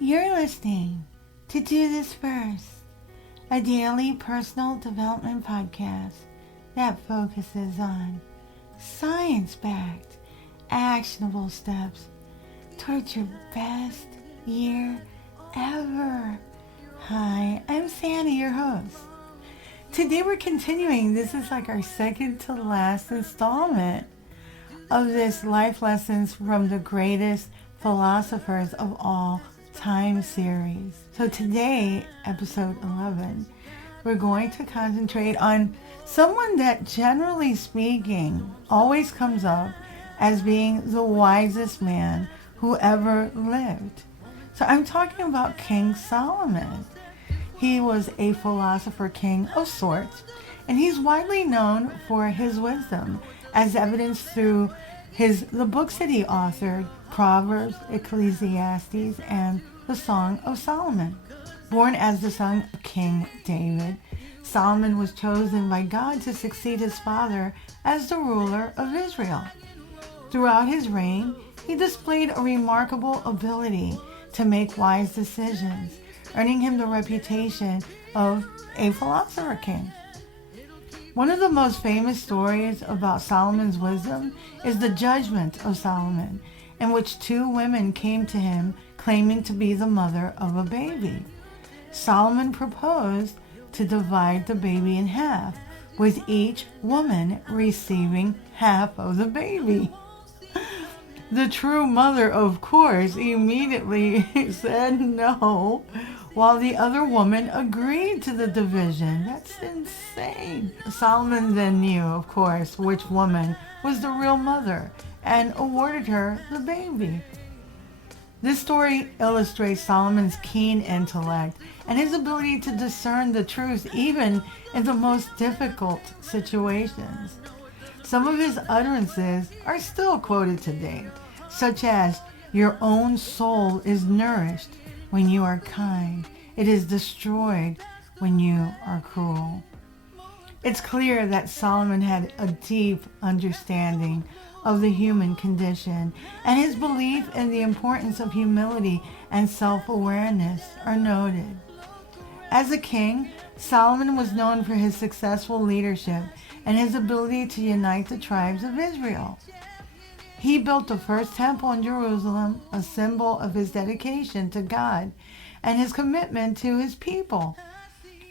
You're listening to Do This First, a daily personal development podcast that focuses on science-backed, actionable steps towards your best year ever. Hi, I'm Sandy, your host. Today we're continuing. This is like our second to last installment of this Life Lessons from the Greatest Philosophers of All Time series. So today, episode 11, we're going to concentrate on someone that, generally speaking, always comes up as being the wisest man who ever lived. So I'm talking about King Solomon. He was a philosopher king of sorts, and he's widely known for his wisdom, as evidenced through the books that he authored, Proverbs, Ecclesiastes, and the Song of Solomon. Born as the son of King David, Solomon was chosen by God to succeed his father as the ruler of Israel. Throughout his reign, he displayed a remarkable ability to make wise decisions, earning him the reputation of a philosopher king. One of the most famous stories about Solomon's wisdom is the Judgment of Solomon, in which two women came to him claiming to be the mother of a baby. Solomon proposed to divide the baby in half, with each woman receiving half of the baby. The true mother, of course, immediately said no, while the other woman agreed to the division. That's insane. Solomon then knew, of course, which woman was the real mother and awarded her the baby. This story illustrates Solomon's keen intellect and his ability to discern the truth even in the most difficult situations. Some of his utterances are still quoted today, such as, "Your own soul is nourished when you are kind. It is destroyed when you are cruel." It's clear that Solomon had a deep understanding of the human condition, and his belief in the importance of humility and self-awareness are noted. As a king, Solomon was known for his successful leadership and his ability to unite the tribes of Israel. He built the first temple in Jerusalem, a symbol of his dedication to God and his commitment to his people.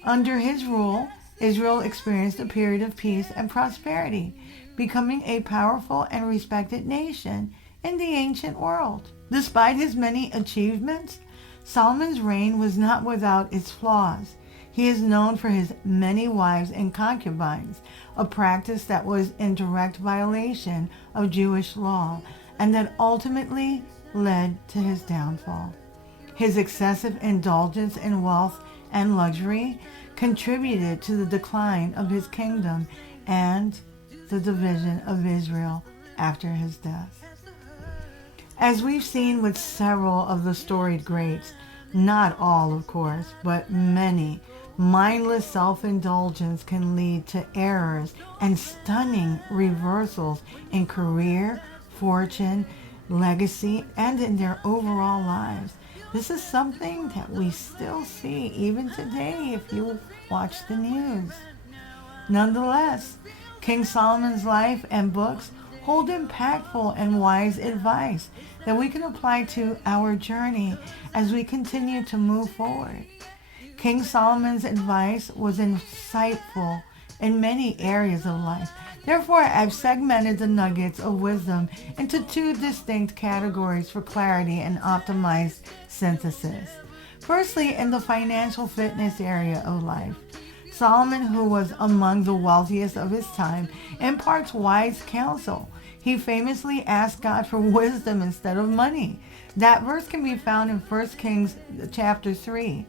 Under his rule, Israel experienced a period of peace and prosperity, becoming a powerful and respected nation in the ancient world. Despite his many achievements, Solomon's reign was not without its flaws. He is known for his many wives and concubines, a practice that was in direct violation of Jewish law and that ultimately led to his downfall. His excessive indulgence in wealth and luxury contributed to the decline of his kingdom and the division of Israel after his death. As we've seen with several of the storied greats, not all of course, but many, mindless self-indulgence can lead to errors and stunning reversals in career, fortune, legacy, and in their overall lives. This is something that we still see even today if you watch the news. Nonetheless, King Solomon's life and books hold impactful and wise advice that we can apply to our journey as we continue to move forward. King Solomon's advice was insightful in many areas of life. Therefore, I've segmented the nuggets of wisdom into two distinct categories for clarity and optimized synthesis. Firstly, in the financial fitness area of life, Solomon, who was among the wealthiest of his time, imparts wise counsel. He famously asked God for wisdom instead of money. That verse can be found in 1 Kings chapter 3.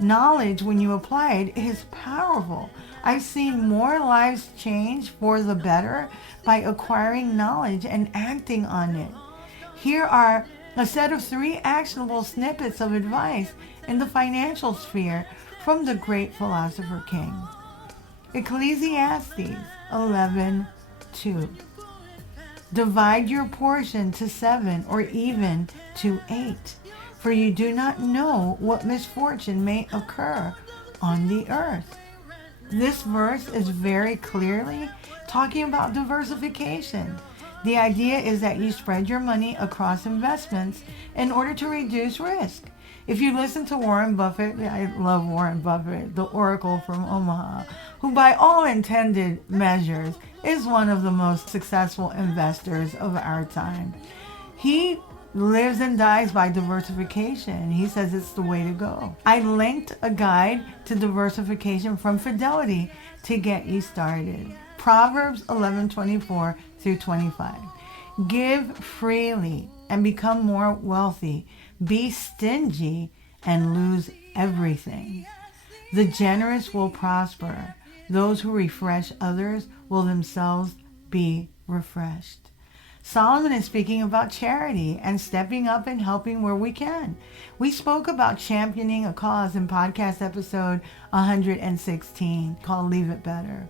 Knowledge, when you apply it, is powerful. I've seen more lives change for the better by acquiring knowledge and acting on it. Here are a set of 3 actionable snippets of advice in the financial sphere from the great philosopher king. Ecclesiastes 11:2. Divide your portion to 7 or even to 8. for you do not know what misfortune may occur on the earth. This verse is very clearly talking about diversification. The idea is that you spread your money across investments in order to reduce risk. If you listen to Warren Buffett, I love Warren Buffett, the Oracle from Omaha, who by all intended measures is one of the most successful investors of our time. He lives and dies by diversification. He says it's the way to go. I linked a guide to diversification from Fidelity to get you started. Proverbs 11:24 through 25. Give freely and become more wealthy. Be stingy and lose everything. The generous will prosper. Those who refresh others will themselves be refreshed. Solomon is speaking about charity and stepping up and helping where we can. We spoke about championing a cause in podcast episode 116 called Leave It Better.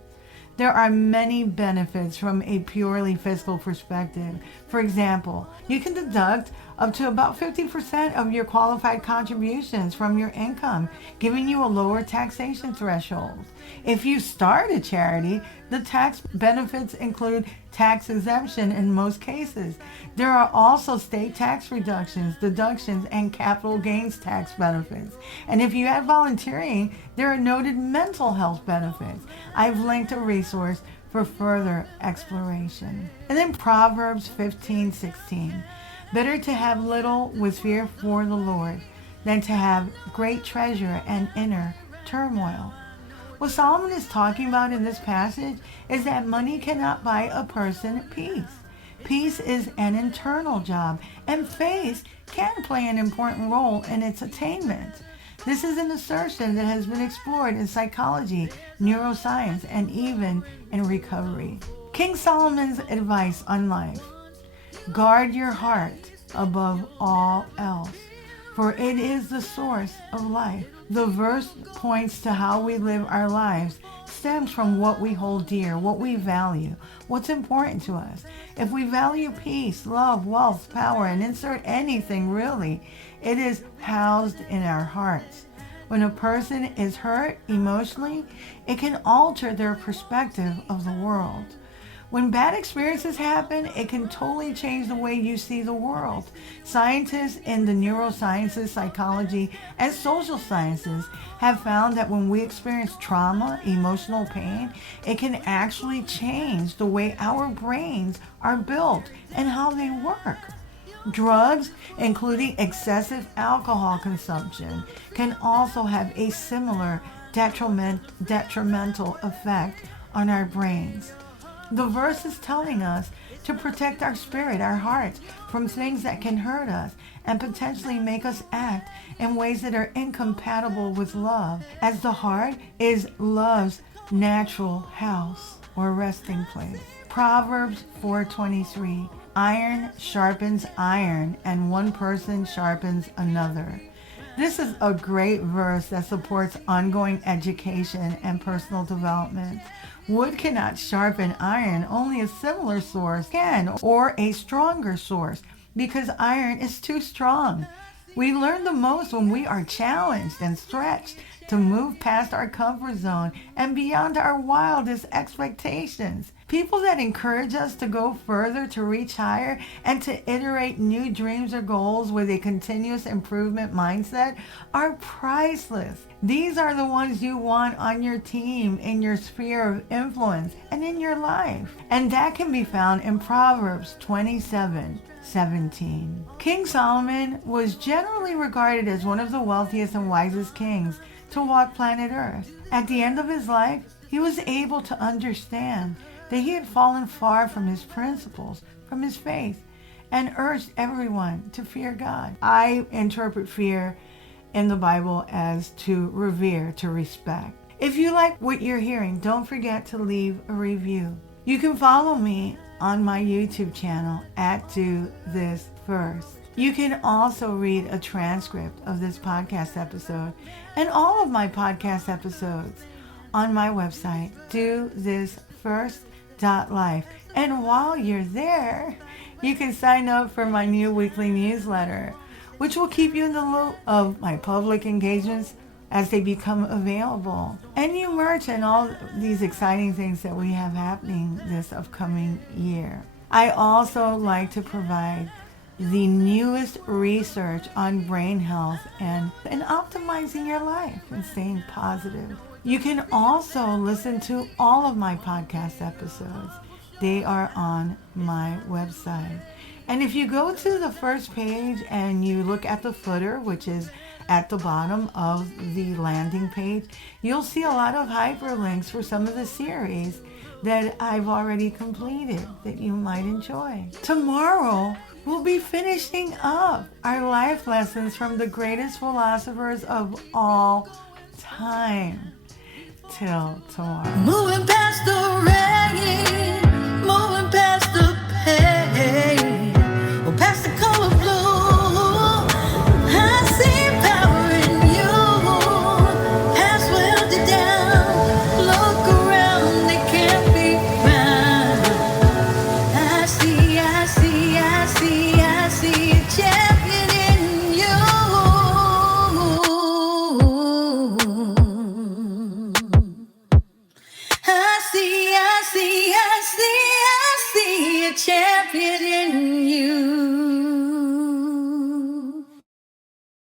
There are many benefits from a purely fiscal perspective. For example, you can deduct up to about 50% of your qualified contributions from your income, giving you a lower taxation threshold. If you start a charity, the tax benefits include tax exemption in most cases. There are also state tax reductions, deductions, and capital gains tax benefits. And if you add volunteering, there are noted mental health benefits. I've linked a resource for further exploration. And then Proverbs 15:16. Better to have little with fear for the Lord than to have great treasure and inner turmoil. What Solomon is talking about in this passage is that money cannot buy a person peace. Peace is an internal job, and faith can play an important role in its attainment. This is an assertion that has been explored in psychology, neuroscience, and even in recovery. King Solomon's advice on life: guard your heart above all else, for it is the source of life. The verse points to how we live our lives stems from what we hold dear, what we value, what's important to us. If we value peace, love, wealth, power, and insert anything really, it is housed in our hearts. When a person is hurt emotionally, it can alter their perspective of the world. When bad experiences happen, it can totally change the way you see the world. Scientists in the neurosciences, psychology, and social sciences have found that when we experience trauma, emotional pain, it can actually change the way our brains are built and how they work. Drugs, including excessive alcohol consumption, can also have a similar detrimental effect on our brains. The verse is telling us to protect our spirit, our hearts, from things that can hurt us and potentially make us act in ways that are incompatible with love, as the heart is love's natural house or resting place. Proverbs 4:23. Iron sharpens iron, and one person sharpens another. This is a great verse that supports ongoing education and personal development. Wood cannot sharpen iron, only a similar source can, or a stronger source, because iron is too strong. We learn the most when we are challenged and stretched to move past our comfort zone and beyond our wildest expectations. People that encourage us to go further, to reach higher, and to iterate new dreams or goals with a continuous improvement mindset are priceless. These are the ones you want on your team, in your sphere of influence, and in your life. And that can be found in Proverbs 27:17. King Solomon was generally regarded as one of the wealthiest and wisest kings to walk planet Earth. At the end of his life, he was able to understand that he had fallen far from his principles, from his faith, and urged everyone to fear God. I interpret fear in the Bible as to revere, to respect. If you like what you're hearing, don't forget to leave a review. You can follow me on my YouTube channel at Do This First. You can also read a transcript of this podcast episode and all of my podcast episodes on my website, dothisfirst.life. And while you're there, you can sign up for my new weekly newsletter, which will keep you in the loop of my public engagements as they become available, and new merch and all these exciting things that we have happening this upcoming year. I also like to provide the newest research on brain health and optimizing your life and staying positive. You can also listen to all of my podcast episodes. They are on my website. And if you go to the first page and you look at the footer, which is at the bottom of the landing page, you'll see a lot of hyperlinks for some of the series that I've already completed that you might enjoy. Tomorrow, we'll be finishing up our life lessons from the greatest philosophers of all time. Till tomorrow. Moving past the rain, moving past the pain, or past the color blue. I see power in you. Past welded down. Look around, they can't be found. I see a champion in you. I see a champion